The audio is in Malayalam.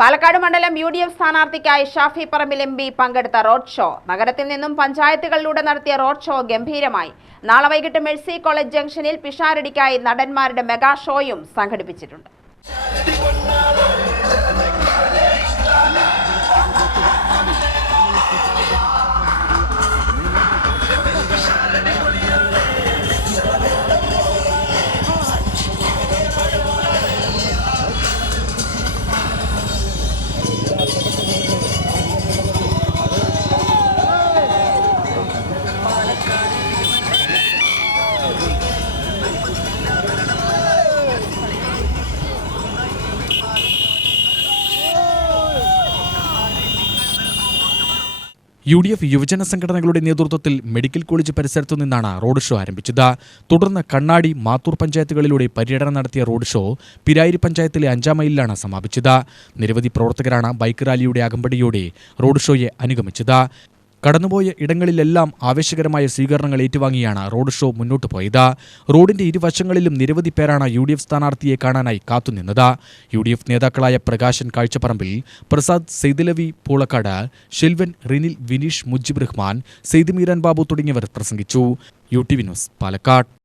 പാലക്കാട് മണ്ഡലം UDF സ്ഥാനാർത്ഥിക്കായി ഷാഫി പറമ്പിൽ MP പങ്കെടുത്ത റോഡ് ഷോ. നഗരത്തിൽ നിന്നും പഞ്ചായത്തുകളിലൂടെ നടത്തിയ റോഡ് ഷോ ഗംഭീരമായി. നാളെ വൈകിട്ട് മെഴ്സി കോളേജ് ജംഗ്ഷനിൽ പിഷാരടിക്കായി നടന്മാരുടെ മെഗാ ഷോയും സംഘടിപ്പിച്ചിട്ടുണ്ട്. UDF യുവജന സംഘടനകളുടെ നേതൃത്വത്തിൽ മെഡിക്കൽ കോളേജ് പരിസരത്തു നിന്നാണ് റോഡ് ഷോ ആരംഭിച്ചത്. തുടർന്ന് കണ്ണാടി, മാത്തൂർ പഞ്ചായത്തുകളിലൂടെ പര്യടനം നടത്തിയ റോഡ് ഷോ പിരായിരി പഞ്ചായത്തിലെ 5-ാം മൈലിലാണ് സമാപിച്ചത്. നിരവധി പ്രവർത്തകരാണ് ബൈക്ക് റാലിയുടെ അകമ്പടിയോടെ റോഡ് ഷോയെ അനുഗമിച്ചത്. കടന്നുപോയ ഇടങ്ങളിലെല്ലാം ആവേശകരമായ സ്വീകരണങ്ങൾ ഏറ്റുവാങ്ങിയാണ് റോഡ് ഷോ മുന്നോട്ട് പോയത്. റോഡിന്റെ ഇരുവശങ്ങളിലും നിരവധി പേരാണ് UDF സ്ഥാനാർത്ഥിയെ കാണാനായി കാത്തുനിന്നത്. UDF നേതാക്കളായ പ്രകാശൻ കാഴ്ചപ്പറമ്പിൽ, പ്രസാദ് സെയ്ദിലവി പൂളക്കാട്, ഷെൽവൻ, റിനിൽ, വിനീഷ്, മുജിബ് റഹ്മാൻ, സെയ്ദ് മീരാൻ ബാബു തുടങ്ങിയവർ പ്രസംഗിച്ചു. UTV news, Palakkad.